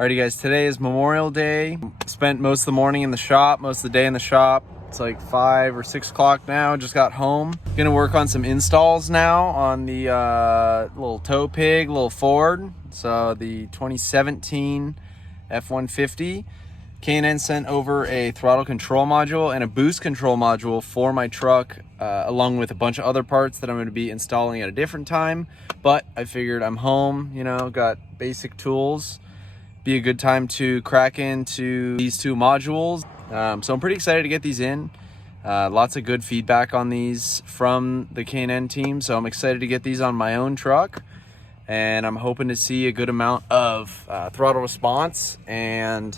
Alrighty guys, today is Memorial Day. Spent most of the morning in the shop, most of the day in the shop. It's like 5 or 6 o'clock now, just got home. Gonna work on some installs now on the little tow pig, little Ford. So the 2017 F150. K&N sent over a throttle control module and a boost control module for my truck, along with a bunch of other parts that I'm gonna be installing at a different time. But I figured I'm home, you know, got basic tools. Be a good time to crack into these two modules. So I'm pretty excited to get these in. Lots of good feedback on these from the K&N team. So I'm excited to get these on my own truck. And I'm hoping to see a good amount of throttle response and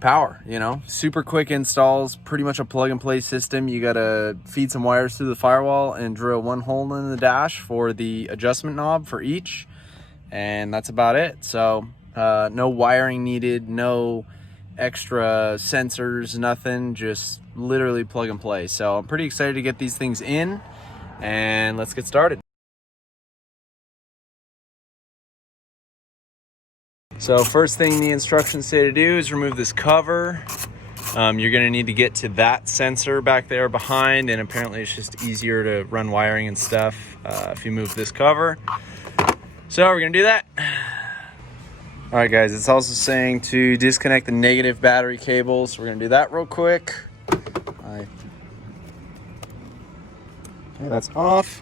power, you know. Super quick installs, pretty much a plug and play system. You gotta feed some wires through the firewall and drill one hole in the dash for the adjustment knob for each. And that's about it. So no wiring needed, no extra sensors, nothing, just literally plug and play. So I'm pretty excited to get these things in, and let's get started. So first thing the instructions say to do is remove this cover. You're gonna need to get to that sensor back there behind, and apparently it's just easier to run wiring and stuff if you move this cover. So we're gonna do that. All right guys, it's also saying to disconnect the negative battery cable, so we're gonna do that real quick. Okay, that's off.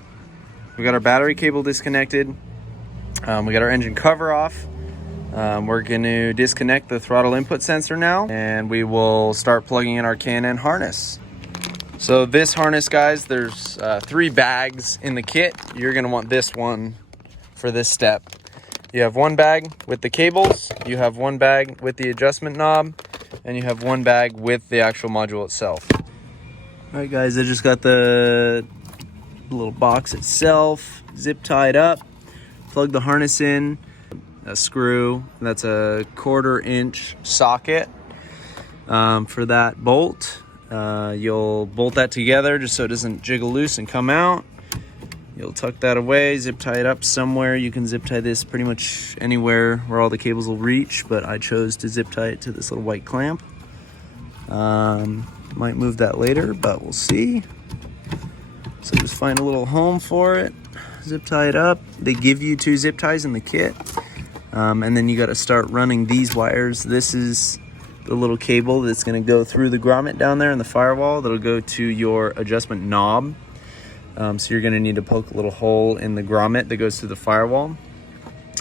We got our battery cable disconnected. We got our engine cover off. We're gonna disconnect the throttle input sensor now, and we will start plugging in our K&N harness. So this harness, guys, there's 3 bags in the kit. You're gonna want this one for this step. You have one bag with the cables, you have one bag with the adjustment knob, and you have one bag with the actual module itself. All right guys, I just got the little box itself zip tied up. Plug the harness in, a screw, that's a 1/4 inch socket for that bolt. You'll bolt that together just so it doesn't jiggle loose and come out. You'll tuck that away, zip tie it up somewhere. You can zip tie this pretty much anywhere where all the cables will reach, but I chose to zip tie it to this little white clamp. Might move that later, but we'll see. So just find a little home for it, zip tie it up. They give you 2 zip ties in the kit. And then you gotta start running these wires. This is the little cable that's gonna go through the grommet down there in the firewall. That'll go to your adjustment knob. So you're gonna need to poke a little hole in the grommet that goes through the firewall.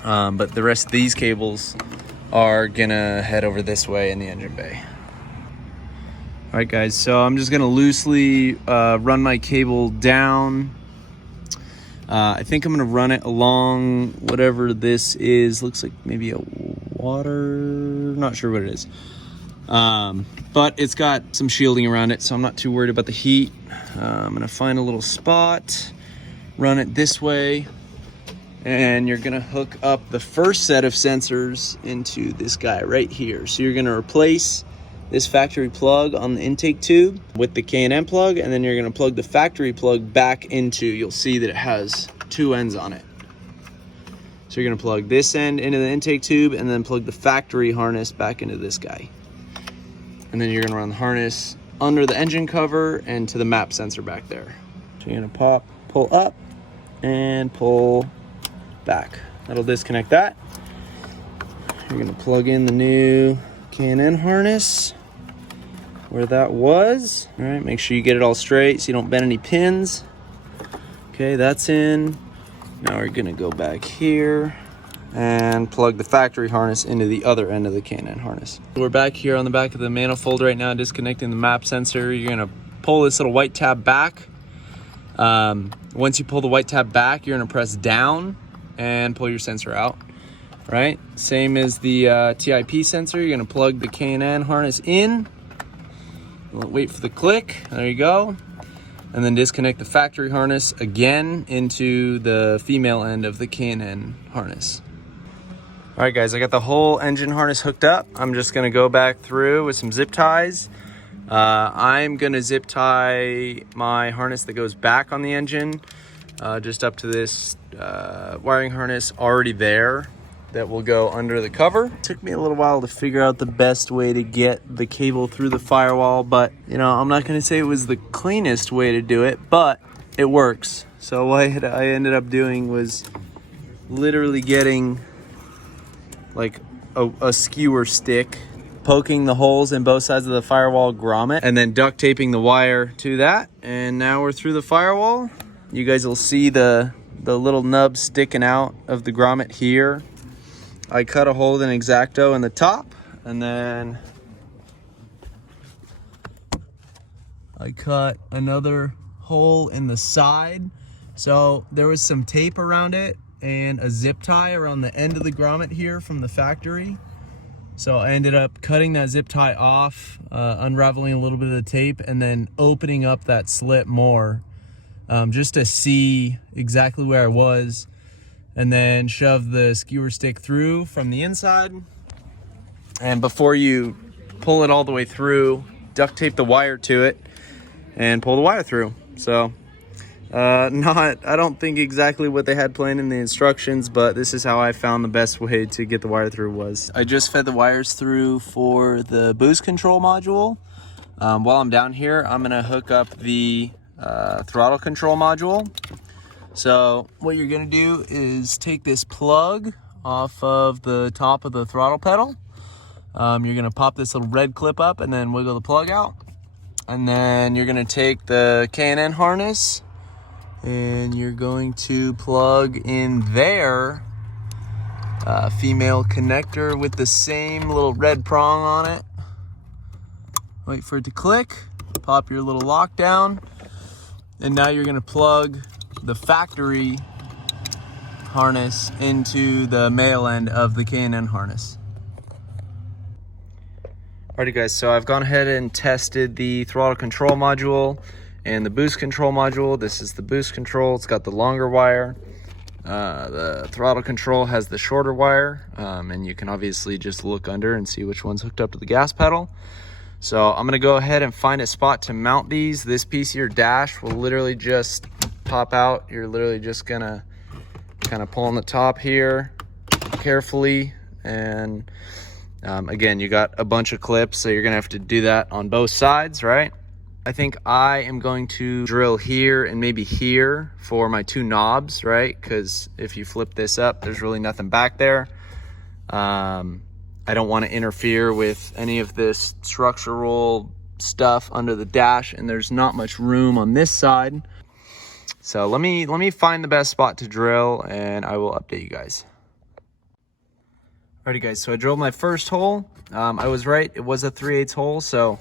But the rest of these cables are gonna head over this way in the engine bay. All right guys, so I'm just gonna loosely run my cable down. I think I'm gonna run it along whatever this is. Looks like maybe a water, not sure what it is. But it's got some shielding around it, so I'm not too worried about the heat. I'm gonna find a little spot, run it this way, and you're gonna hook up the first set of sensors into this guy right here. So you're gonna replace this factory plug on the intake tube with the K&N plug, and then you're gonna plug the factory plug back into, you'll see that it has 2 ends on it. So you're gonna plug this end into the intake tube and then plug the factory harness back into this guy. And then you're gonna run the harness under the engine cover and to the map sensor back there. So you're gonna pull up and pull back. That'll disconnect that. You're gonna plug in the new K&N harness where that was. All right, make sure you get it all straight so you don't bend any pins. Okay, that's in. Now we're gonna go back here and plug the factory harness into the other end of the K&N harness. We're back here on the back of the manifold right now, disconnecting the map sensor. You're gonna pull this little white tab back. Once you pull the white tab back, you're gonna press down and pull your sensor out, right? Same as the TIP sensor. You're gonna plug the K&N harness in. Wait for the click, there you go. And then disconnect the factory harness again into the female end of the K&N harness. All right guys, I got the whole engine harness hooked up. I'm just gonna go back through with some zip ties. I'm gonna zip tie my harness that goes back on the engine just up to this wiring harness already there. that will go under the cover. It took me a little while to figure out the best way to get the cable through the firewall, but you know, I'm not going to say it was the cleanest way to do it, but it works. So what I ended up doing was literally getting like a skewer stick, poking the holes in both sides of the firewall grommet, and then duct taping the wire to that. And now we're through the firewall. You guys will see the little nub sticking out of the grommet here. I cut a hole with an X-Acto in the top, and then I cut another hole in the side. So there was some tape around it and a zip tie around the end of the grommet here from the factory. So I ended up cutting that zip tie off, unraveling a little bit of the tape, and then opening up that slit more, just to see exactly where I was, and then shove the skewer stick through from the inside. And before you pull it all the way through, duct tape the wire to it and pull the wire through. So I don't think exactly what they had planned in the instructions, but this is how I found the best way to get the wire through was. I just fed the wires through for the boost control module. While I'm down here, I'm gonna hook up the throttle control module. So what you're gonna do is take this plug off of the top of the throttle pedal. You're gonna pop this little red clip up and then wiggle the plug out. And then you're gonna take the K&N harness and you're going to plug in their female connector with the same little red prong on it. Wait for it to click, pop your little lock down, and now you're gonna plug the factory harness into the male end of the K&N harness. Alrighty guys, so I've gone ahead and tested the throttle control module and the boost control module. This is the boost control, it's got the longer wire. The throttle control has the shorter wire, and you can obviously just look under and see which one's hooked up to the gas pedal. So I'm gonna go ahead and find a spot to mount these. This piece of your dash will literally just pop out. You're literally just gonna kind of pull on the top here carefully, and again, you got a bunch of clips, so you're gonna have to do that on both sides, right? I think I am going to drill here and maybe here for my two knobs, right? Because if you flip this up, there's really nothing back there. I don't want to interfere with any of this structural stuff under the dash, and there's not much room on this side. So let me find the best spot to drill, and I will update you guys. Alrighty guys, so I drilled my first hole. I was right, it was a 3/8 hole, so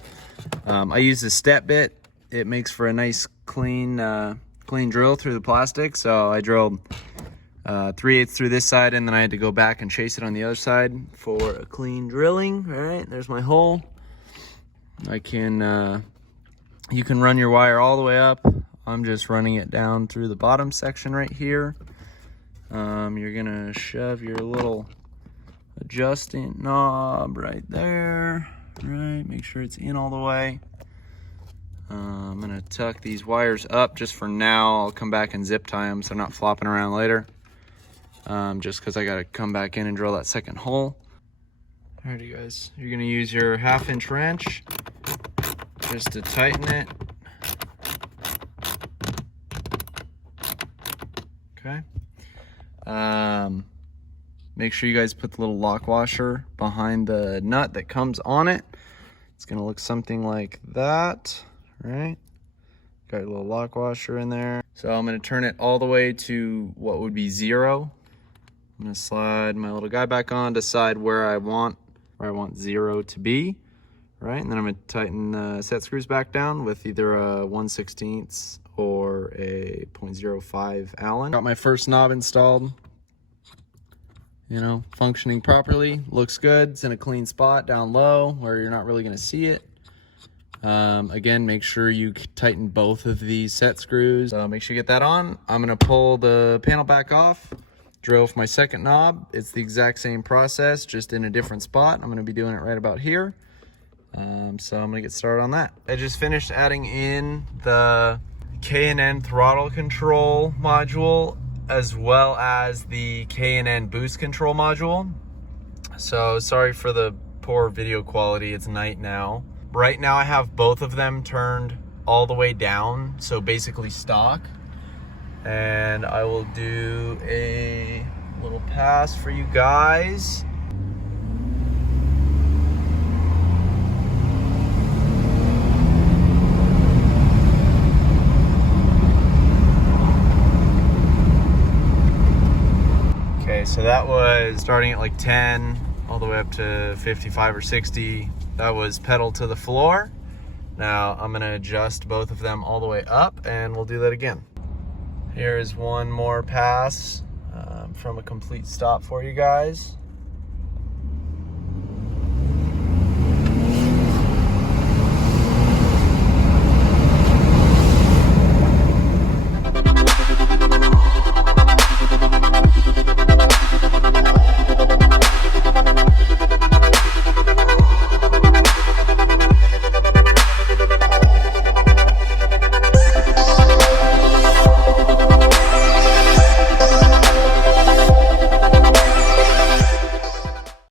I used a step bit. It makes for a nice clean drill through the plastic. So I drilled 3/8 through this side, and then I had to go back and chase it on the other side for a clean drilling. All right, there's my hole. You can run your wire all the way up. I'm just running it down through the bottom section right here. You're gonna shove your little adjusting knob right there. Right, make sure it's in all the way. I'm gonna tuck these wires up just for now. I'll come back and zip tie them so they're not flopping around later. Just because I gotta come back in and drill that second hole. Alrighty guys, you're gonna use your 1/2" wrench just to tighten it. Okay. Make sure you guys put the little lock washer behind the nut that comes on it. It's gonna look something like that, right? Got a little lock washer in there. So I'm gonna turn it all the way to what would be 0. I'm gonna slide my little guy back on, decide where I want 0 to be, right? And then I'm gonna tighten the set screws back down with either a 1/16 or a 0.05 Allen. Got my first knob installed. You know, functioning properly, looks good. It's in a clean spot down low where you're not really gonna see it. Again, make sure you tighten both of these set screws. So make sure you get that on. I'm gonna pull the panel back off, drill for my second knob. It's the exact same process, just in a different spot. I'm gonna be doing it right about here. So I'm gonna get started on that. I just finished adding in the K&N throttle control module as well as the K&N boost control module. So sorry for the poor video quality, it's night now. Right now I have both of them turned all the way down, so basically stock. And I will do a little pass for you guys. Okay, so that was starting at like 10 all the way up to 55 or 60. That was pedal to the floor. Now I'm gonna adjust both of them all the way up and we'll do that again. Here's one more pass from a complete stop for you guys.